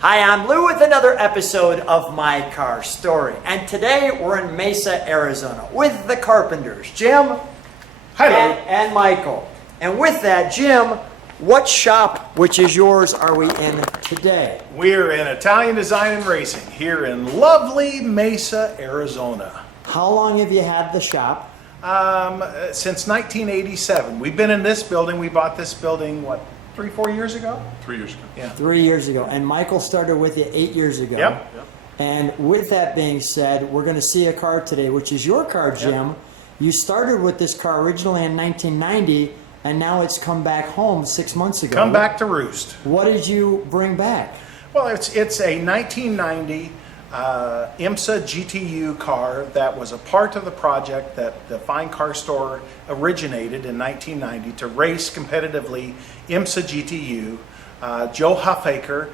Hi, I'm Lou with another episode of My Car Story. And today we're in Mesa, Arizona with the Carpenters, Jim and Michael. And with that, Jim, what shop, which is yours, are we in today? We're in Italian Design and Racing here in lovely Mesa, Arizona. How long have you had the shop? Since 1987. We've been in this building. We bought this building, what, 3-4 years ago? 3 years ago. Yeah. 3 years ago. And Michael started with you 8 years ago. Yep. And with that being said, we're going to see a car today, which is your car, Jim. Yep. You started with this car originally in 1990, and now it's come back home 6 months ago. Come back to roost. What did you bring back? Well, it's a 1990 IMSA GTU car that was a part of the project that the Fine Car Store originated in 1990 to race competitively IMSA GTU. Joe Huffaker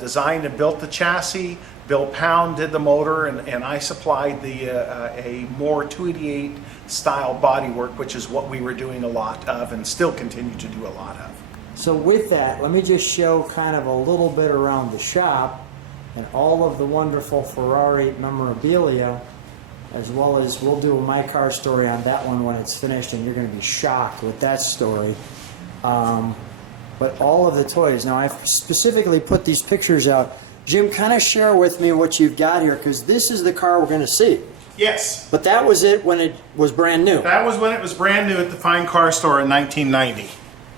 designed and built the chassis. Bill Pound did the motor, and I supplied a more 288 style bodywork, which is what we were doing a lot of and still continue to do a lot of. So with that, let me just show kind of a little bit around the shop and all of the wonderful Ferrari memorabilia, as well as we'll do a My Car Story on that one when it's finished, and you're going to be shocked with that story. But all of the toys. Now, I've specifically put these pictures out. Jim, kind of share with me what you've got here, because this is the car we're going to see. Yes. But that was it when it was brand new. That was when it was brand new at the Fine Car Store in 1990.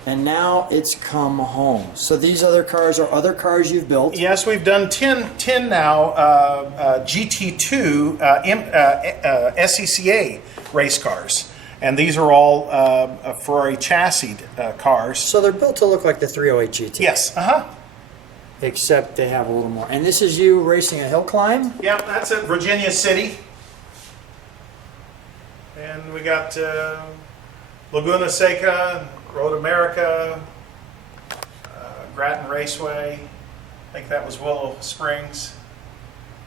And now it's come home. So these other cars are other cars you've built? Yes, we've done 10 now GT2 SCCA race cars. And these are all Ferrari chassis cars. So they're built to look like the 308 GT? Yes, Except they have a little more. And this is you racing a hill climb? Yep, that's at Virginia City. And we got Laguna Seca, Road America, Grattan Raceway. I think that was Willow Springs.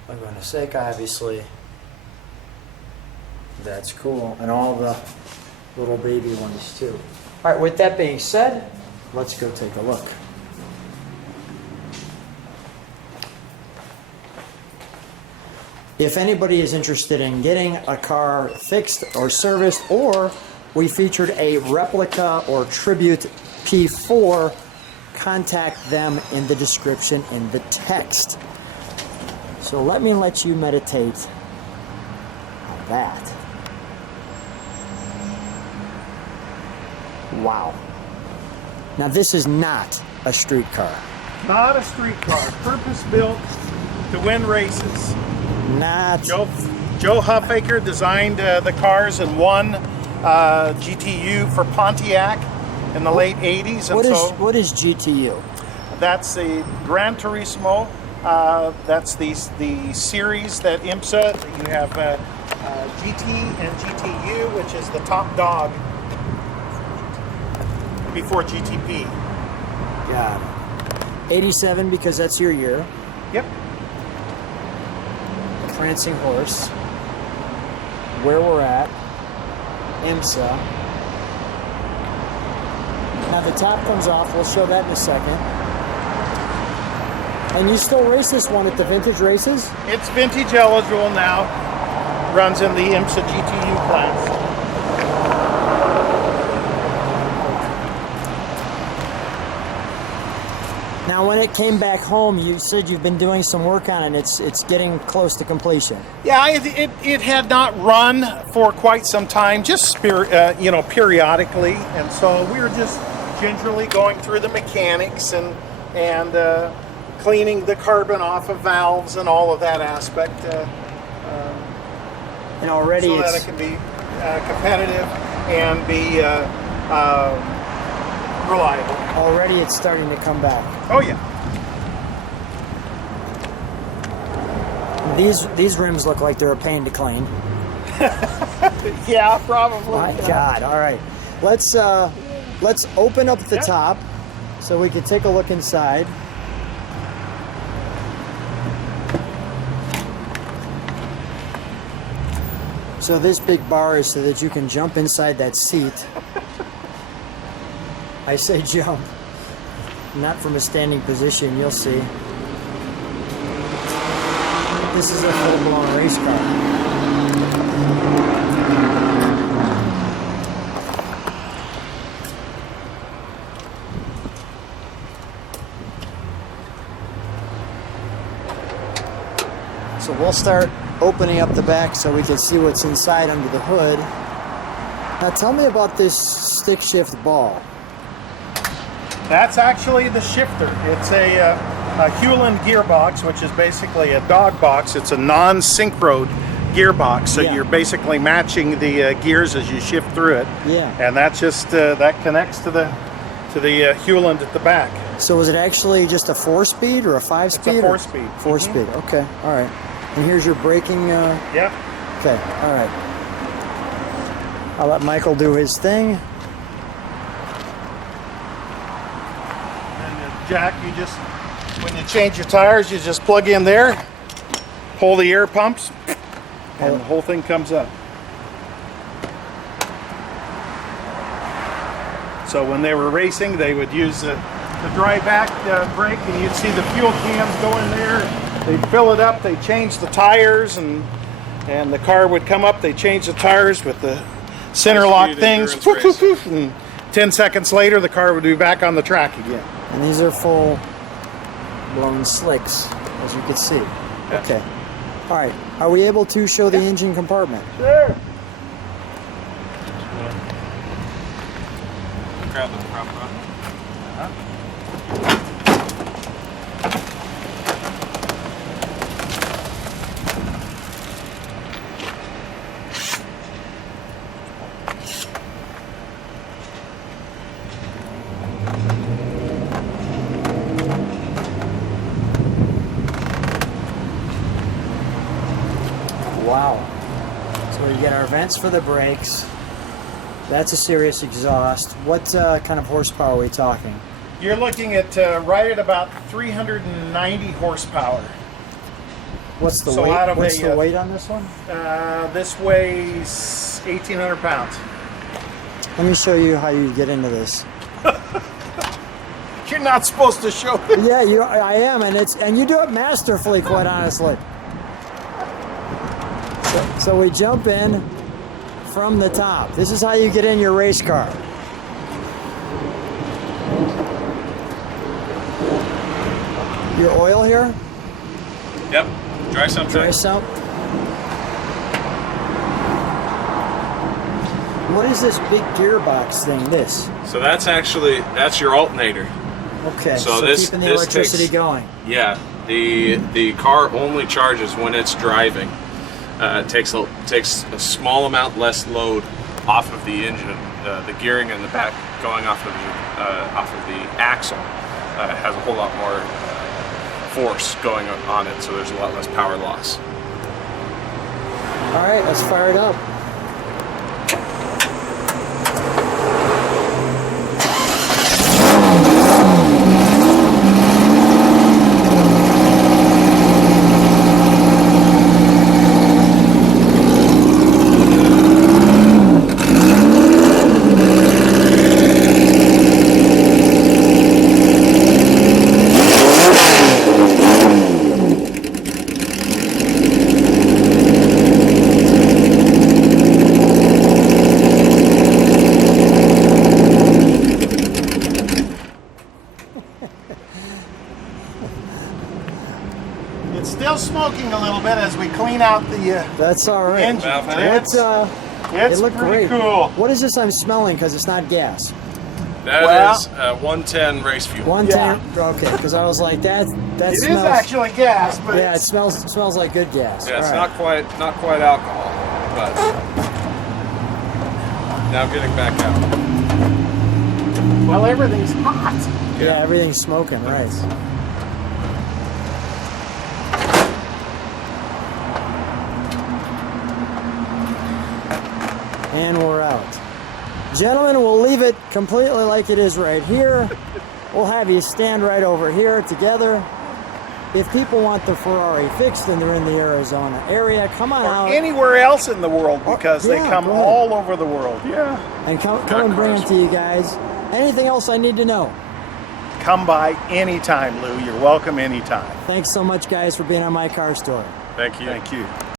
Laguna Seca, obviously. That's cool. And all the little baby ones, too. All right, with that being said, let's go take a look. If anybody is interested in getting a car fixed or serviced, or we featured a replica or tribute P4, contact them in the description in the text. So let me let you meditate on that. Wow. Now this is not a street car. Not a street car, purpose built to win races. Not. Joe Huffaker designed the cars and won GTU for Pontiac in the late 80s. What is GTU? That's the Gran Turismo. That's the series that IMSA, you have GT and GTU, which is the top dog before GTP. Got it. 87 because that's your year. Yep. Prancing horse. Where we're at. IMSA. Now the top comes off. We'll show that in a second. And you still race this one at the vintage races? It's vintage eligible now. Runs in the IMSA GTU class. Now, when it came back home, you said you've been doing some work on it. It's getting close to completion. Yeah, it had not run for quite some time, just periodically, and so we were just gingerly going through the mechanics and cleaning the carbon off of valves and all of that aspect. And already so that it can be competitive and be reliable. Already it's starting to come back. Oh yeah. These rims look like they're a pain to clean. Yeah, probably. My God! All right, let's open up the top so we can take a look inside. So this big bar is so that you can jump inside that seat. I say jump, not from a standing position, you'll see. This is a full-blown race car. So we'll start opening up the back so we can see what's inside under the hood. Now tell me about this stick shift ball. That's actually the shifter. It's a Hewland gearbox, which is basically a dog box. It's a non-synchroed gearbox, so Yeah. you're basically matching the gears as you shift through it. Yeah. And that's just that connects to the Hewland at the back. So was it actually just a 4-speed or a 5-speed? It's a 4-speed. 4-speed, okay, all right. And here's your braking. Yep. Okay, all right. I'll let Michael do his thing. And the jack, you just, when you change your tires, you just plug in there, pull the air pumps, and the whole thing comes up. So when they were racing, they would use the dry back brake, and you'd see the fuel cans go in there. They'd fill it up, they'd change the tires, and the car would come up, they'd change the tires with the center lock things, poof, poof, poof, and 10 seconds later, the car would be back on the track again. And these are full-blown slicks, as you can see. Yeah. Okay. All right. Are we able to show the engine compartment? Sure. Grab the front one. Wow. So we get our vents for the brakes. That's a serious exhaust. What kind of horsepower are we talking? You're looking at right at about 390 horsepower. What's the So weight? out of What's a, the weight on this one? This weighs 1,800 pounds. Let me show you how you get into this. You're not supposed to show this. Yeah, I am, and you do it masterfully, quite honestly. So we jump in from the top. This is how you get in your race car. Your oil here? Yep. Dry sump Dry tank. sump. What is this big gearbox thing? This? So that's your alternator. Okay, So so this- keeping the this electricity takes- going. Yeah. The car only charges when it's driving. It takes a small amount less load off of the engine. The gearing in the back going off of the axle has a whole lot more force going on it, so there's a lot less power loss. All right, let's fire it up. It's still smoking a little bit as we clean out the That's all right. engine. Valve but tank. It's, It looked pretty great. cool. What is this I'm smelling? Because it's not gas. That is 110 race fuel. 110. Okay, because I was like that. That It is smells. actually gas, but Yeah, it smells like good gas. Yeah, it's All right. not quite alcohol, but now getting back out. well, everything's hot. Yeah, everything's smoking, right? And we're out. Gentlemen, we'll leave it completely like it is right here. We'll have you stand right over here together. If people want the Ferrari fixed and they're in the Arizona area, come on Or out anywhere else in the world, because they yeah, come go ahead. all over the world. Yeah. and come and bring them to you guys. Anything else I need to know? come by anytime, Lou. You're welcome anytime. Thanks so much, guys, for being on My Car Story. Thank you. Thank you.